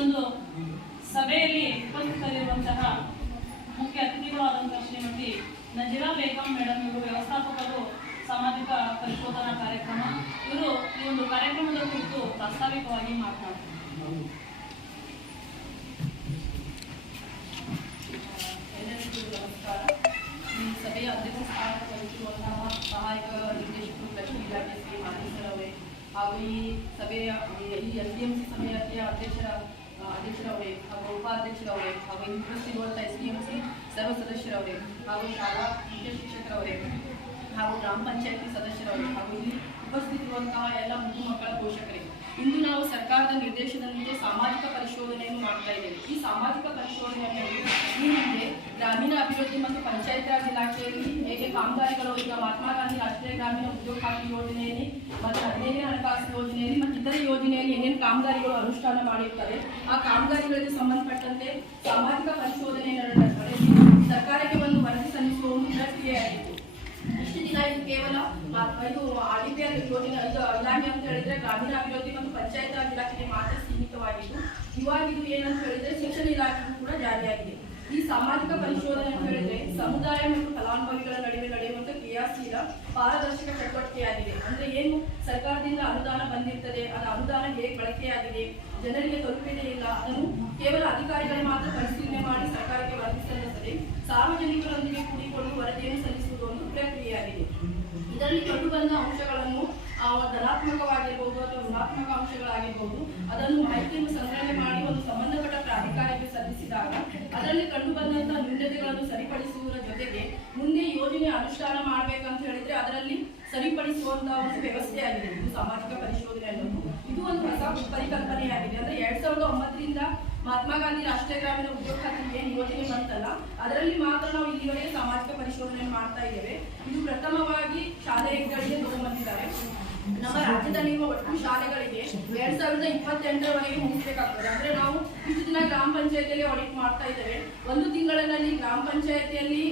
ಒಂದು ಸಭೆಯಲ್ಲಿ ಉಪಸ್ಥಿತರಿರುವಂತಹ ಮುಖ್ಯ ಅತಿಥಿಗಳಾದಂತಹ ಶ್ರೀಮತಿ ನಜೀರಾ ಬೇಗಂ ಮೇಡಮ್ ಇವರು ವ್ಯವಸ್ಥಾಪಕರು ಸಾಮಾಜಿಕ ಪರಿಶೋಧನಾ ಕಾರ್ಯಕ್ರಮ. ಇವರು ಈ ಒಂದು ಕಾರ್ಯಕ್ರಮದ ಕುರಿತು ಪ್ರಾಸ್ತಾವಿಕವಾಗಿ ಮಾತನಾಡ್ತಾರೆ. ನಮಸ್ಕಾರ. ಈ ಸಭೆಯ ಸಹಾಯಕ ನಿರ್ದೇಶಕರು ಹಾಗೂ ಈ ಸಭೆಯ, ಈ ಎಲ್ ಡಿ ಎಂ ಸಿ ಸಭೆಯ ಅಧ್ಯಕ್ಷರ ಆ, ಅಧ್ಯಕ್ಷರವರೇ ಹಾಗೂ ಉಪಾಧ್ಯಕ್ಷರವರೇ ಹಾಗೂ ಇಲ್ಲಿ ಉಪಸ್ಥಿತಿರುವಂತಹ ಎಸ್ ಡಿ ಎಂ ಸಿ ಸರ್ವ ಸದಸ್ಯರವರೇ ಹಾಗೂ ಶಾಲಾ ಮುಖ್ಯ ಶಿಕ್ಷಕರವರೇ ಹಾಗೂ ಗ್ರಾಮ ಪಂಚಾಯತಿ ಸದಸ್ಯರವರೇ ಹಾಗೂ ಇಲ್ಲಿ ಉಪಸ್ಥಿತಿರುವಂತಹ ಎಲ್ಲ ಮುದ್ದು ಮಕ್ಕಳ ಪೋಷಕರೇ ಇಂದು ನಾವು ಸರ್ಕಾರದ ನಿರ್ದೇಶನದಂತೆ ಸಾಮಾಜಿಕ ಪರಿಶೋಧನೆಯನ್ನು ಮಾಡ್ತಾ ಇದ್ದೇವೆ ಈ ಸಾಮಾಜಿಕ ಪರಿಶೋಧನೆಯಲ್ಲಿ ಈ ಹಿಂದೆ ಗ್ರಾಮೀಣ ಅಭಿವೃದ್ಧಿ ಮತ್ತು ಪಂಚಾಯತ್ ರಾಜ್ ಇಲಾಖೆಯಲ್ಲಿ ಹೇಗೆ ಕಾಮಗಾರಿಗಳು ಈಗ ಮಹಾತ್ಮ ಗಾಂಧಿ ರಾಷ್ಟ್ರೀಯ ಗ್ರಾಮೀಣ ಉದ್ಯೋಗ ಖಾತ್ರಿ ಯೋಜನೆಯಲ್ಲಿ ಮತ್ತು ಹದಿನೈದನೇ ಹಣಕಾಸು ಯೋಜನೆಯಲ್ಲಿ ಮತ್ತು ಇತರೆ ಯೋಜನೆಯಲ್ಲಿ ಏನೇನು ಕಾಮಗಾರಿಗಳು ಅನುಷ್ಠಾನ ಮಾಡಿರ್ತಾರೆ ಆ ಕಾಮಗಾರಿಗಳಿಗೆ ಸಂಬಂಧಪಟ್ಟಂತೆ ಸಾಮಾಜಿಕ ಪರಿಶೋಧನೆ ನಡೆಸಿ ಸರ್ಕಾರಕ್ಕೆ ಒಂದು ವರದಿ ಸಲ್ಲಿಸುವ ಒಂದು ಪ್ರಕ್ರಿಯೆಯಾಗಿತ್ತು ಇಷ್ಟು ದಿನ ಇದು ಕೇವಲ ಇದು ಆಗಿದೆ ಯೋಜನೆ ಇಲಾಖೆ ಅಂತ ಹೇಳಿದ್ರೆ ಗ್ರಾಮೀಣ ಅಭಿವೃದ್ಧಿ ಮತ್ತು ಪಂಚಾಯತ್ ರಾಜ್ ಇಲಾಖೆಗೆ ಮಾತ್ರ ಸೀಮಿತವಾಗಿದ್ದು ಇವಾಗ ಇದು ಏನಂತ ಹೇಳಿದ್ರೆ ಶಿಕ್ಷಣ ಇಲಾಖೆಗೂ ಕೂಡ ಜಾರಿಯಾಗಿದೆ. ಈ ಸಾಮಾಜಿಕ ಪರಿಶೋಧನೆ ಅಂತ ಹೇಳಿದ್ರೆ ಸಮುದಾಯ ಮತ್ತು ಫಲಾನುಭವಿಗಳ ನಡುವೆ ನಡೆಯುವಂತ ಕ್ರಿಯಾಶೀಲ ಪಾರದರ್ಶಕ ಚಟುವಟಿಕೆಯಾಗಿದೆ. ಅಂದ್ರೆ ಏನು ಸರ್ಕಾರದಿಂದ ಅನುದಾನ ಬಂದಿರ್ತದೆ ಅದರ ಅನುದಾನ ಹೇಗೆ ಬಳಕೆಯಾಗಿದೆ, ಜನರಿಗೆ ತಲುಪಿದೆ ಇಲ್ಲ, ಅದನ್ನು ಕೇವಲ ಅಧಿಕಾರಿಗಳು ಮಾತ್ರ ಪರಿಶೀಲನೆ ಮಾಡಿ ಸರ್ಕಾರಕ್ಕೆ ವರದಿ ಸಲ್ಲಿಸದೆ ಸಾರ್ವಜನಿಕರೊಂದಿಗೆ ಕೂಡಿಕೊಂಡು ವರದಿಯನ್ನು ಸಲ್ಲಿಸುವುದು ಒಂದು ಪ್ರಕ್ರಿಯೆಯಾಗಿದೆ ಇದರಲ್ಲಿ ಕಂಡುಬಂದ ಅಂಶಗಳನ್ನು ಆ, ಧನಾತ್ಮಕವಾಗಿರ್ಬೋದು ಅಥವಾ ಋಣಾತ್ಮಕ ಅಂಶಗಳಾಗಿರ್ಬೋದು ಅದನ್ನು ಮಾಹಿತಿಯನ್ನು ಸಂಗ್ರಹಣೆ ಮಾಡಿ ಒಂದು ಸಂಬಂಧಪಟ್ಟ ಪ್ರಾಧಿಕಾರಕ್ಕೆ ಸಲ್ಲಿಸಿದಾಗ ಅದರಲ್ಲಿ ಕಂಡು ಬಂದಂತಹ ನ್ಯೂನತೆಗಳನ್ನು ಸರಿಪಡಿಸುವುದರ ಜೊತೆಗೆ ಮುಂದೆ ಯೋಜನೆ ಅನುಷ್ಠಾನ ಮಾಡಬೇಕಂತ ಹೇಳಿದ್ರೆ ಅದರಲ್ಲಿ ಸರಿಪಡಿಸುವಂತಹ ಒಂದು ವ್ಯವಸ್ಥೆಯಾಗಿದೆ. ಇದು ಸಾಮಾಜಿಕ ಪರಿಶೋಧನೆ ಅನ್ನೋದು. ಇದು ಒಂದು ಹೊಸ ಪರಿಕಲ್ಪನೆಯಾಗಿದೆ. ಅಂದ್ರೆ ಎರಡ್ ಸಾವಿರದ ಒಂಬತ್ತರಿಂದ ಮಹಾತ್ಮ ಗಾಂಧಿ ರಾಷ್ಟ್ರೀಯ ಗ್ರಾಮೀಣ ಉದ್ಯೋಗ ಖಾತ್ರಿ ಏನು ಯೋಜನೆ ಬಂತಲ್ಲ ಅದರಲ್ಲಿ ಮಾತ್ರ ನಾವು ಇಲ್ಲಿವರೆಗೆ ಸಾಮಾಜಿಕ ಪರಿಶೋಧನೆ ಮಾಡ್ತಾ ಇದ್ದೇವೆ. ಇದು ಪ್ರಥಮವಾಗಿ ಶಾಲೆಗಳಿಗೆ ತಗೊಂಡ್ಬಂದಿದ್ದಾರೆ ನಮ್ಮ ರಾಜ್ಯದಲ್ಲಿರುವ ಒಟ್ಟು ಶಾಲೆಗಳಿಗೆ ಎರಡ್ ಸಾವಿರದ ಇಪ್ಪತ್ತೆಂಟರವರೆಗೆ ಮುಗಿಸಬೇಕಾಗ್ತದೆ. ಅಂದ್ರೆ ನಾವು ಇಷ್ಟು ದಿನ ಗ್ರಾಮ ಪಂಚಾಯತಿಯಲ್ಲಿ ಆಡಿಟ್ ಮಾಡ್ತಾ ಇದ್ದೇವೆ. ಒಂದು ತಿಂಗಳಲ್ಲಿ ಗ್ರಾಮ ಪಂಚಾಯತಿಯಲ್ಲಿ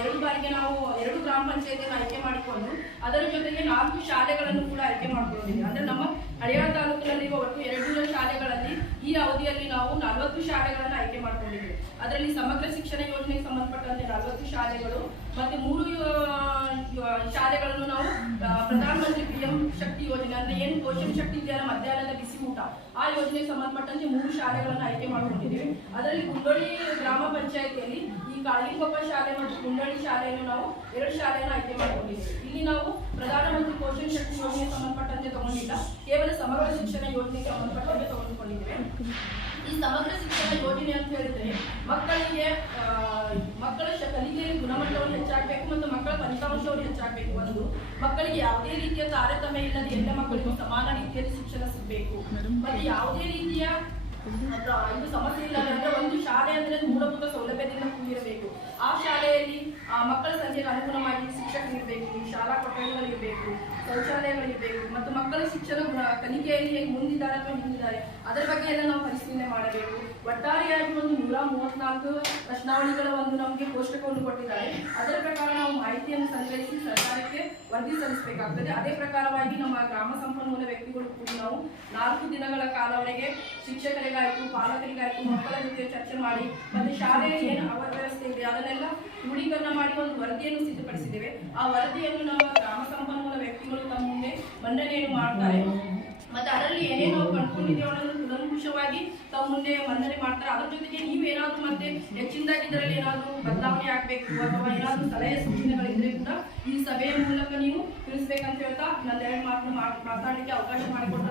ಎರಡು ಬಾರಿಗೆ ನಾವು ಎರಡು ಗ್ರಾಮ ಪಂಚಾಯತಿಯನ್ನು ಆಯ್ಕೆ ಮಾಡಿಕೊಂಡು ಅದರ ಜೊತೆಗೆ ನಾಲ್ಕು ಶಾಲೆಗಳನ್ನು ಕೂಡ ಆಯ್ಕೆ ಮಾಡ್ಕೊಂಡಿದ್ದೀವಿ. ಅಂದ್ರೆ ನಮ್ಮ ಹಳೆಯ ತಾಲೂಕಿನಲ್ಲಿರುವ ಒಟ್ಟು ಎರಡು ಶಾಲೆಗಳಲ್ಲಿ ಈ ಅವಧಿಯಲ್ಲಿ ನಾವು ನಲವತ್ತು ಶಾಲೆಗಳನ್ನು ಆಯ್ಕೆ ಮಾಡ್ಕೊಂಡಿದ್ದೀವಿ. ಅದರಲ್ಲಿ ಸಮಗ್ರ ಶಿಕ್ಷಣ ಯೋಜನೆಗೆ ಸಂಬಂಧಪಟ್ಟಂತೆ ನಲವತ್ತು ಶಾಲೆಗಳು ಮತ್ತೆ ಮೂರು ಶಾಲೆಗಳನ್ನು ನಾವು ಪ್ರಧಾನಮಂತ್ರಿ ಪಿ ಎಂ ಶಕ್ತಿ ಯೋಜನೆ ಅಂದ್ರೆ ಏನು ಪೋಷಣ ಶಕ್ತಿ ಇದೆಯಲ್ಲ, ಮಧ್ಯಾಹ್ನದ ಬಿಸಿ ಊಟ. ಆ ಯೋಜನೆಗೆ ಸಂಬಂಧಪಟ್ಟಂತೆ ಮೂರು ಶಾಲೆಗಳನ್ನು ಆಯ್ಕೆ ಮಾಡಿಕೊಂಡಿದ್ದೇವೆ. ಅದರಲ್ಲಿ ಕುಂಡೋಳಿ ಗ್ರಾಮ ಪಂಚಾಯತಿಯಲ್ಲಿ ಈ ಕಾಳಿಂಗೊಪ್ಪ ಶಾಲೆ ಮತ್ತು ಕುಂಡೋಳಿ ಶಾಲೆಯನ್ನು ನಾವು ಎರಡು ಶಾಲೆಯನ್ನು ಆಯ್ಕೆ ಮಾಡಿಕೊಂಡಿದ್ದೇವೆ. ಇಲ್ಲಿ ನಾವು ಪ್ರಧಾನಮಂತ್ರಿ ಪೋಷಣ ಶಕ್ತಿ ಯೋಜನೆಗೆ ಸಂಬಂಧಪಟ್ಟಂತೆ ತಗೊಂಡಿಲ್ಲ. ಕೇವಲ ಸಮಗ್ರ ಶಿಕ್ಷಣ ಯೋಜನೆಗೆ ಸಂಬಂಧಪಟ್ಟಂತೆ ಈ ಸಮಗ್ರ ಶಿಕ್ಷಣ ಯೋಜನೆ ಅಂತ ಹೇಳಿದ್ರೆ ಮಕ್ಕಳಿಗೆ ಮಕ್ಕಳ ಕಲಿಕೆಯ ಗುಣಮಟ್ಟವನ್ನು ಹೆಚ್ಚಾಗಬೇಕು ಮತ್ತು ಮಕ್ಕಳ ಫಲಿತಾಂಶವನ್ನು ಹೆಚ್ಚಾಗಬೇಕು ಒಂದು. ಮಕ್ಕಳಿಗೆ ಯಾವುದೇ ರೀತಿಯ ತಾರತಮ್ಯ ಇಲ್ಲದೆ ಎಲ್ಲ ಮಕ್ಕಳಿಗೂ ಸಮಾನ ರೀತಿಯಲ್ಲಿ ಶಿಕ್ಷಣ ಸಿಗಬೇಕು. ಮತ್ತು ಯಾವುದೇ ರೀತಿಯ ಇದು ಸಮಸ್ಯೆ ಇಲ್ಲ ಅಂದ್ರೆ ಒಂದು ಶಾಲೆ ಅಂದ್ರೆ ಮೂಲಭೂತ ಸೌಲಭ್ಯದಿಂದ ಕೂಡಿರಬೇಕು. ಆ ಶಾಲೆಯಲ್ಲಿ ಮಕ್ಕಳ ಸಂಖ್ಯೆಗೆ ಅನುಗುಣವಾಗಿ ಶಿಕ್ಷಕರಿರಬೇಕು, ಶಾಲಾ ಕೊಠಡಿಗಳಿರಬೇಕು, ಶೌಚಾಲಯಗಳಿರಬೇಕು, ಮತ್ತು ಮಕ್ಕಳ ಶಿಕ್ಷಣ ಕಲಿಕೆಯಲ್ಲಿ ಹೇಗೆ ಮುಂದಿದ್ದಾರೆ ಅಥವಾ ಹಿಂದಿದ್ದಾರೆ, ಅದರ ಬಗ್ಗೆ ಎಲ್ಲ ನಾವು ಪರಿಶೀಲನೆ ಮಾಡಬೇಕು. ಒಟ್ಟಾರೆಯಾಗಿ ಒಂದು ನೂರ ಮೂವತ್ನಾಲ್ಕು ಪ್ರಶ್ನಾವಳಿಗಳ ಒಂದು ನಮಗೆ ಕೋಷ್ಟಕವನ್ನು ಕೊಟ್ಟಿದ್ದಾರೆ. ಅದರ ಪ್ರಕಾರ ನಾವು ಮಾಹಿತಿಯನ್ನು ಸಂಗ್ರಹಿಸಿ ಸರ್ಕಾರಕ್ಕೆ ವರದಿ ಸಲ್ಲಿಸಬೇಕಾಗ್ತದೆ ಅದೇ ಪ್ರಕಾರವಾಗಿ ನಮ್ಮ ಗ್ರಾಮ ಸಂಪನ್ಮೂಲ ವ್ಯಕ್ತಿಗಳು ಕೂಡ ನಾವು ನಾಲ್ಕು ದಿನಗಳ ಕಾಲವರೆಗೆ ಶಿಕ್ಷಕರಿಗಾಯ್ತು, ಪಾಲಕರಿಗಾಯ್ತು, ಮಕ್ಕಳ ಜೊತೆ ಚರ್ಚೆ ಮಾಡಿ, ಮತ್ತೆ ಶಾಲೆಯಲ್ಲಿ ಏನು ಅವ್ಯವಸ್ಥೆ ಇದೆ, ಅದನ್ನೆಲ್ಲ ಕ್ರೋಢೀಕರಣ ಮಾಡಿ ಒಂದು ವರದಿಯನ್ನು ಸಿದ್ಧಪಡಿಸಿದ್ದೇವೆ. ಆ ವರದಿಯನ್ನು ನಮ್ಮ ಗ್ರಾಮ ಸಂಪನ್ಮೂಲ ವ್ಯಕ್ತಿಗಳು ತಮ್ಮ ಮುಂದೆ ಮಂಡನೆಯನ್ನು ಮಾಡ್ತಾರೆ. ಮತ್ತೆ ಅದರಲ್ಲಿ ಏನೇನು ಕಂಡುಕೊಂಡಿದ್ದೇವೆ ಕೂಲಂಕುಷವಾಗಿ ತಮ್ಮ ಮುಂದೆ ಮಂಡನೆ ಮಾಡ್ತಾರೆ. ಅದ್ರ ಜೊತೆಗೆ ನೀವು ಏನಾದ್ರು ಮತ್ತೆ ಹೆಚ್ಚಿನದಾಗಿ ಇದರಲ್ಲಿ ಏನಾದರೂ ಬದಲಾವಣೆ ಆಗಬೇಕು ಅಥವಾ ಏನಾದರೂ ಸಲಹೆ ಸೂಚನೆಗಳಿದ್ರೆ ಕೂಡ ಈ ಸಭೆಯ ಮೂಲಕ ನೀವು ತಿಳಿಸ್ಬೇಕಂತ ಹೇಳ್ತಾ ನನ್ನ ಎರಡು ಮಾತನ್ನು ಮಾತಾಡಲಿಕ್ಕೆ ಅವಕಾಶ ಮಾಡಿಕೊಟ್ಟಂತ